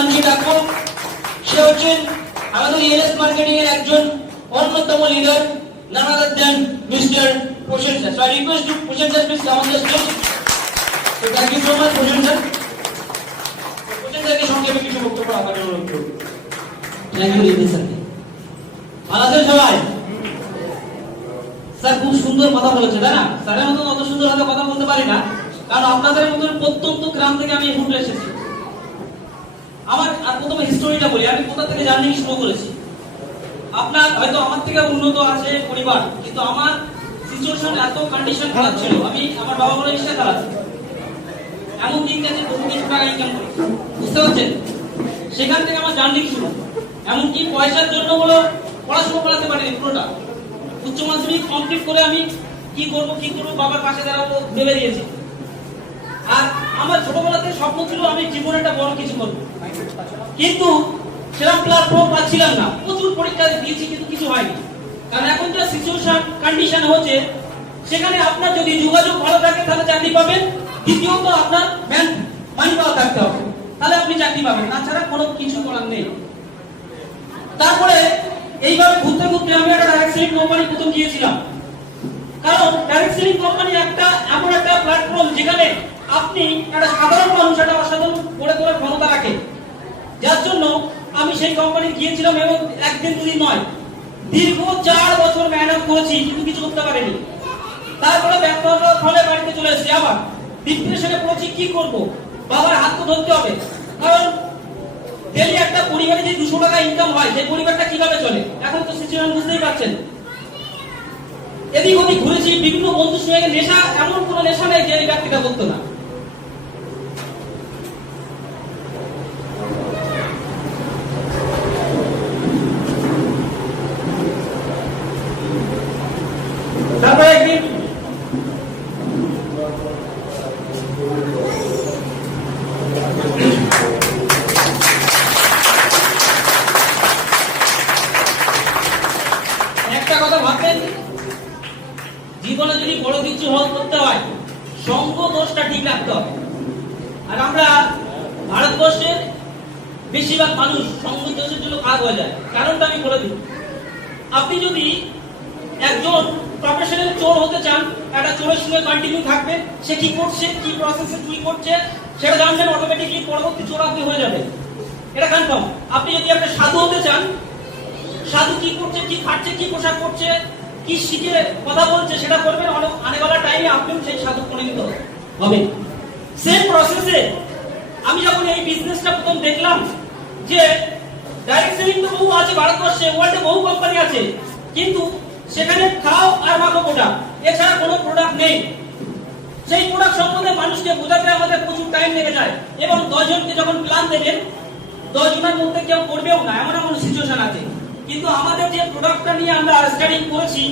মঞ্চে ডাকবো। সে হচ্ছেন আমাদের ইএলএস মার্কেটিং এর একজন অন্যতম leader, none other than Mr. Poshan sir. So I request you, Poshan sir, please come on the stage. So thank you so much, Poshan sir. Poshan sir के সংক্ষেপে কিছু বক্তব্য রাখার জন্য অনুরোধ করব। থ্যাংক ইউ রিদি স্যার। ভালো আছেন সবাই? স্যার খুব সুন্দর কথা বলেছে, তাই না? স্যারের মতন অত সুন্দর হয়তো কথা বলতে পারি না, কারণ আপনাদের মতন প্রত্যন্ত গ্রাম থেকে আমি এখানে এসেছি। আমার আর প্রথমে হিস্টোরিটা বলি, আমি কোথা থেকে জার্নি শুরু করেছি। আপনার হয়তো আমার থেকে উন্নত আছে পরিবার, কিন্তু আমার সিচুয়েশন এত কন্ডিশন খারাপ ছিল, আমি আমার বাবা বলে রিক্সা চালাচ্ছি, এমন দিন গেছে ২০ টাকা ইনকাম করি, বুঝতে পারছেন? সেখান থেকে আমার জার্নি শুরু। এমনকি পয়সার জন্য বলো পড়াশোনা করাতে পারিনি পুরোটা। উচ্চ মাধ্যমিক কমপ্লিট করে আমি কি করব বাবার পাশে দাঁড়াবো ভেবে দিয়েছি। আর আমার ছোটবেলাতে স্বপ্ন ছিল আমি জীবনে একটা বড় কিছু করব, কিন্তু সেরকম প্ল্যাটফর্ম পাচ্ছিলাম না। প্রচুর পরীক্ষা দিয়েছি কিন্তু কিছু হয়নি, কারণ এখন যা সিচুয়েশন কন্ডিশন হচ্ছে, সেখানে আপনার যদি যোগাযোগ ভালো থাকে তাহলে চাকরি পাবেন, দ্বিতীয়ত আপনার মানি পাওয়া থাকতে হবে, তাহলে আপনি চাকরি পাবেন, তাছাড়া কোনো কিছু করার নেই। তারপরে এইভাবে ঘুরতে ঘুরতে আমি একটা ডাইরেক্ট সেলিং কোম্পানি প্রথম গিয়েছিলাম, কারণ ডাইরেক্ট সেলিং কোম্পানি একটা এমন একটা প্ল্যাটফর্ম যেখানে আপনি একটা সাধারণ মানুষ একটা অসাধারণ করে তোলার ক্ষমতা রাখে, যার জন্য আমি সেই কোম্পানি গিয়েছিলাম এবং একদিন দুদিন নয়, দীর্ঘ 4 বছর মেহনত করেছি, কিন্তু কিছু করতে পারিনি। তারপরে ব্যর্থতার ফলে বাড়িতে চলে এসেছি, আবার ডিপ্রেশনে পড়েছি, কি করব? বাবার হাত তো ধরতে হবে, কারণ ডেলি একটা পরিবারে যে 200 টাকা ইনকাম হয়, সেই পরিবারটা কিভাবে চলে? এখন তো সিচুয়েশন বুঝতেই পারছেন। এদিক ওদিক ঘুরেছি, বিভিন্ন বন্ধুর সঙ্গে নেশা, এমন কোনো নেশা নেই যে এই ব্যক্তিটা করতো না। তারপরে একদিন একটা কথা ভাববেন, জীবনে যদি বড় কিছু করতে হয়, সঙ্গ দোষটা ঠিক রাখতে হবে। আর আমরা ভারতবর্ষের বেশিরভাগ মানুষ সঙ্গ দোষের জন্য খারাপ হয়ে যায়। কারণটা আমি বলে দিই, আপনি যদি একজন প্রফেশনাল চোর হতে চান, একটা চোরের সঙ্গে কন্টিনিউ থাকবে, সে কি করছে, কি প্রসেসে চুরি করছে সেটা জানবেন, অটোমেটিকলি পরবর্তী চোর আপনি হয়ে যাবে, এটা কনফার্ম। আপনি যদি একটা সাধু হতে চান, সাধু কি করছে, কি খাচ্ছে, কি পোশাক করছে, কি শিখে কথা বলছে সেটা করবেন, আনেওয়ালা টাইমে আপনিও সেই সাধু পরিণত হবে। সেম প্রসেসে আমি যখন এই বিজনেসটা প্রথম দেখলাম যে ডাইরেক্ট সেলিং তো বহু আছে ভারতবর্ষে, ওয়ার্ল্ডে বহু কোম্পানি আছে, কিন্তু সেখানে খাও আর মাখো প্রোডাক্ট, এছাড়া কোনো প্রোডাক্ট নেই। সেই প্রোডাক্ট সম্বন্ধে মানুষকে বোঝাতে আমাদের প্রচুর টাইম লেগে যায়, এবং 10 জনকে যখন প্ল্যান দেবেন, 10 জনের মধ্যে কেউ করবেও না, এমন এমন সিচুয়েশন আছে। কিন্তু আমাদের যে প্রোডাক্টটা নিয়ে আমরা স্টাডিং করেছি,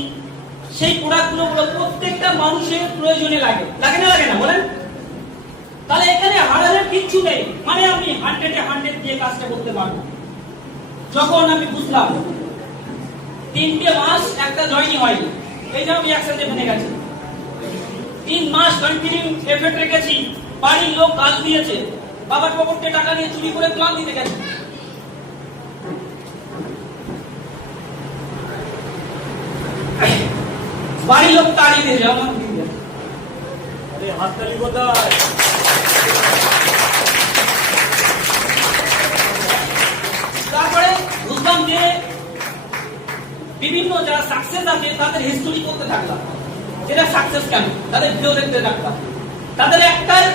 সেই প্রোডাক্টগুলো প্রত্যেকটা মানুষের প্রয়োজনে লাগে, লাগে না বলেন? তাহলে এখানে হারানোর কিচ্ছু নেই, মানে আমি 100-এ 100 দিয়ে কাজটা করতে পারবো। যখন আমি বুঝলাম 3টে মাস একটা জয়েনি হয়নি, এই যে আমি একসাথে মেনে গেছি, 3 মাস কন্টিনিউ এফেক্ট রেখেছি, বাড়ির লোক গাল দিয়েছে, বাবার পকেটে টাকা নিয়ে চুরি করে প্ল্যান দিতে গেছে, বাড়ির লোক তাড়িয়ে দিয়েছে, আমার হাততালি কোথায়? তারপরে বুঝলাম যে বিভিন্ন যারা সাকসেস আছে তাদের হিস্টোরি করতে থাকলাম, যেটা সাকসেস কেন, তাদের ভিডিও দেখতে থাকলাম, তাদের একটাই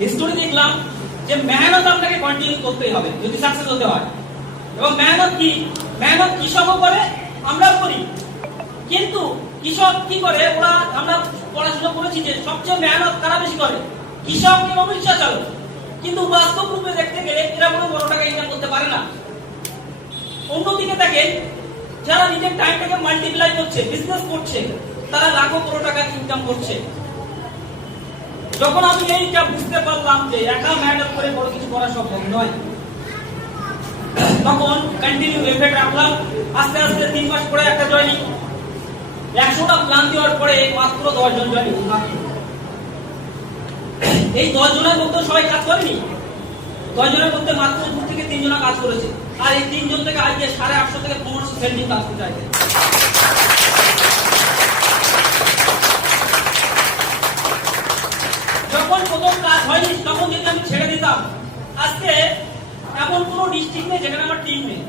হিস্টোরি দেখলাম যে মেহনত আপনাকে কন্টিনিউ করতেই হবে যদি সাকসেস হতে হয়। এবং মেহনত কি, মেহনত কৃষকও করে, আমরাও করি, কিন্তু কৃষক কি করে, ওরা আমরা পড়াশোনা করেছি যে সবচেয়ে মেহনত কারা বেশি করে, কৃষক এবং রিক্সা চালক। কিন্তু বাস্তব রূপে দেখতে গেলে এরা কোনো বড় টাকা ইনকাম করতে পারে না। অন্যদিকে দেখেন, যারা নিজের টাইমটাকে মাল্টিপ্লাই করছে, বিজনেস করছে, তারা লাখো কোটি টাকা ইনকাম করছে। যখন আমি এইটা বুঝতে পারলাম যে একা মেহনত করে বড় কিছু করা সম্ভব নয়, তখন কন্টিনিউ এফেক্ট রাখলাম। আস্তে আস্তে 3 মাস পরে একটা জয়েনিং, 100টা প্ল্যান দেওয়ার পরে মাত্র 10 জন জয়েনিং। এই 10 জনের মধ্যে সবাই কাজ করেনি, 10 জনের মধ্যে মাত্র 2 থেকে 3 জন কাজ করেছে, আর এই 3 জন থেকে আজকে 850 থেকে 1500 সেন্টিং কাজ করতে আছে। যখন প্রথম কাজ হয়নি তখন যদি আমি ছেড়ে দিতাম, আজকে এমন কোন ডিস্ট্রিক্ট নেই যেখানে আমার টিম নেই।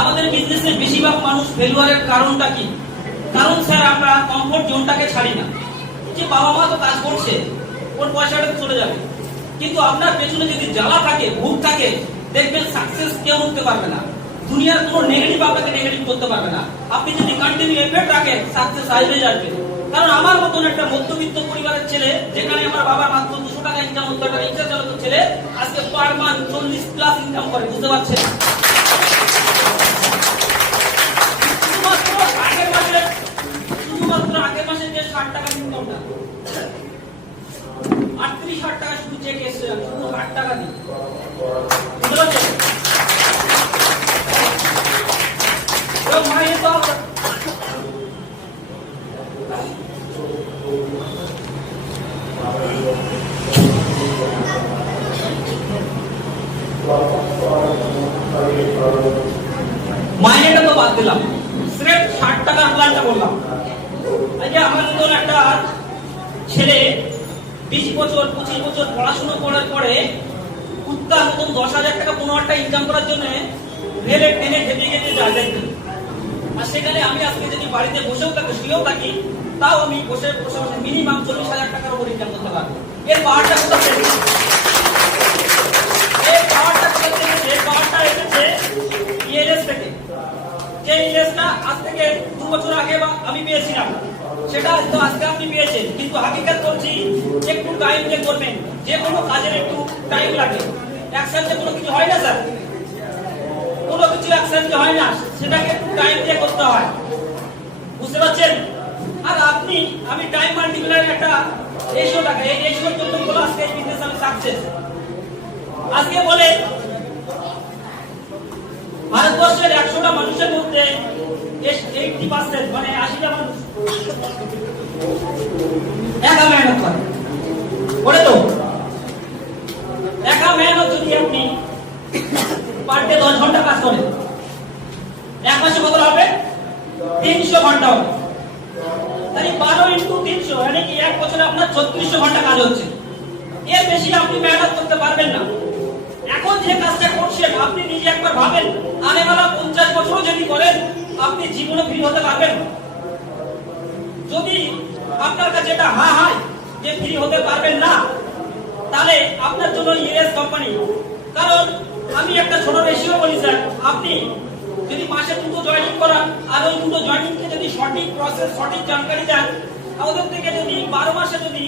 আমাদের বিজনেসে বেশিরভাগ মানুষ ফেলিওরের কারণটা কি? কারণ স্যার আমরা কমফোর্ট জোনটাকে ছাড়ি না। যে বাবা মা তো কাজ করছে, ওর পয়সাটা চলে যাবে, কিন্তু আপনার পেছনে যদি জ্বালা থাকে, ভূত থাকে, দেখবেন সাকসেস কেউ উঠতে পারবে না। দুনিয়ার কোনো নেগেটিভ আপনাকে নেগেটিভ করতে পারবে না। আপনি যদি কন্টিনিউ এফর্ট রাখেন, সাকসেস আসবে যাবে। কারণ আমার মতন একটা মধ্যবিত্ত পরিবারের ছেলে, যেখানে আমার বাবা মাত্র 200 টাকা ইনকাম করতে একটা রিক্সা চালাতো ছেলে, আজকে পার মান্থ 40 প্লাস ইনকাম করে, বুঝতে পারছেন? শুধুমাত্র আগের মাসে যে 60 টাকা ইনকামটা, 38-60 টাকা শুধু চেক এসেছে, শুধু 8 টাকা দিয়ে, বুঝতে পারছেন? মায়ের তো মাইনেটা তো বাদ দিলাম, সিরেফ 60 টাকার প্ল্যানটা বললাম। এই যে আমার মতন একটা ছেলে 20 বছর 25 বছর পড়াশোনা করার পরে কুত্তার মতন 10,000 টাকা 15 টাকা ইনকাম করার জন্য রেলে ট্রেনে খেতে খেতে যায়, আর সেখানে আমি আজকে যদি বাড়িতে বসেও থাকি, শুয়েও থাকি, তাও আমি বসে বসে মিনিমাম 40,000 টাকার উপর ইনকাম করতে পারবো। এর পাওয়ারটা কোথা থেকে? এই পাওয়ারটা কোথা থেকে? এই পাওয়ারটা এসেছে ইএলএস থেকে। যে ইএলএসটা আজ থেকে 2 বছর আগে আমি পেয়েছিলাম, সেটা তো আজকে আপনি পেয়েছেন। কিন্তু হাকিকত বলছি, একটু টাইম দিয়ে করবেন। যে কোনো কাজের একটু টাইম লাগে, একসাথে কোনো কিছু হয় না স্যার, কোনো কিছু একসাথে হয় না, সেটাকে একটু টাইম দিয়ে করতে হয়, বুঝতে পারছেন? আর আমি টাইম মাল্টিপ্লায়ার একটা রেশিও থাকে, এই রেশিওর জন্য বলে আজকে এই বিজনেস আমি সাকসেস। আজকে বলে ভারতবর্ষের 100টা মানুষের মধ্যে 80% মানে 80টা মানুষ একা মেহনত করে তো একা মেহনত যদি আপনি পার ডে 10 ঘন্টা কাজ করেন, এক মাসে কত হবে? 300 ঘন্টা হবে। তাহলে 12 ইনটু 300 মানে কি এক বছরে আপনার 3600 ঘন্টা কাজ হচ্ছে। এর বেশি আপনি মেহনত করতে পারবেন না। এখন যে কাজটা করছেন, আপনি নিজে একবার ভাবেন, আনেওয়ালা 50 বছরও যদি করেন, আপনি জীবনে ফ্রি হতে পারবেন? যদি আপনার কাছে এটা হয় যে ফ্রি হতে পারবেন না, তাহলে আপনার জন্য ইএস কোম্পানি। কারণ আমি একটা ছোট রেশিও বলি স্যার, আপনি যদি মাসে 2 জয়েনিং করান, আর ওই 2 জয়েনিং কে যদি সঠিক প্রসেস, সঠিক জানকারি দেন, আমাদের থেকে যদি 12 মাসে যদি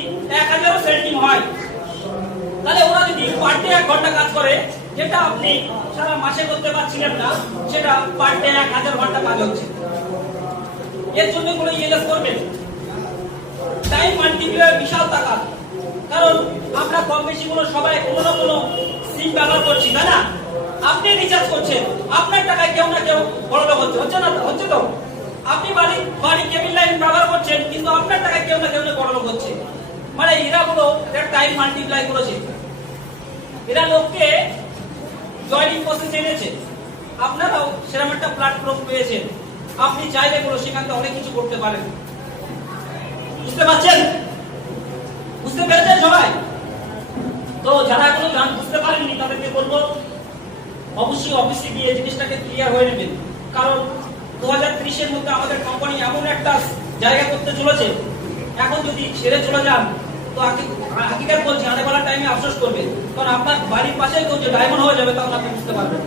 1000 সেন্টিং হয়, তাহলে ওরা যদি পার ডে 1 ঘন্টা কাজ করে, যেটা আপনি সারা মাসে করতে পারছিলেন না, সেটা পার ডে 1000 ঘন্টা কাজ হচ্ছে। এর জন্য কোনো ইএলএস করবেন। টাইম মাল্টিপ্লায়ার বিশাল টাকা। কারণ আমরা কম বেশি কোনো সবাই কোনো না কোনো সিম ব্যবহার করছি, তাই না? আপনি রিচার্জ করছেন, আপনার টাকায় কেউ না কেউ বড়লোক হচ্ছে না? হচ্ছে তো। আপনি বাড়ি কেবল লাইন ব্যবহার করছেন, কিন্তু আপনার টাকায় কেউ না কেউ বড়লোক হচ্ছে। মানে এরা হলো টাইম মাল্টিপ্লাই করেছে, এরা লোককে জয়েনিং প্রসেস এনেছে। আপনারাও সেরকম একটা প্ল্যাটফর্ম পেয়েছেন, আপনি চাইলে কোনো সেখান থেকে অনেক কিছু করতে পারেন। বুঝতে পারছেন? বুঝতে পেরেছেন সবাই? তো যারা এখনো বুঝতে পারেননি, তাদেরকে বলবো অবশ্যই অফিসে গিয়ে জিনিসটাকে ক্লিয়ার হয়ে নেবেন। কারণ 2030-এর মধ্যে আমাদের কোম্পানি এমন একটা জায়গা করতে চলেছে, এখন যদি ছেড়ে চলে যান, তো হাকিকত বলছি আনেওয়ালা টাইমে আফসোস করবে। কারণ আপনার বাড়ির পাশে কেউ যে ডায়মন্ড হয়ে যাবে, তখন আপনি বুঝতে পারবেন।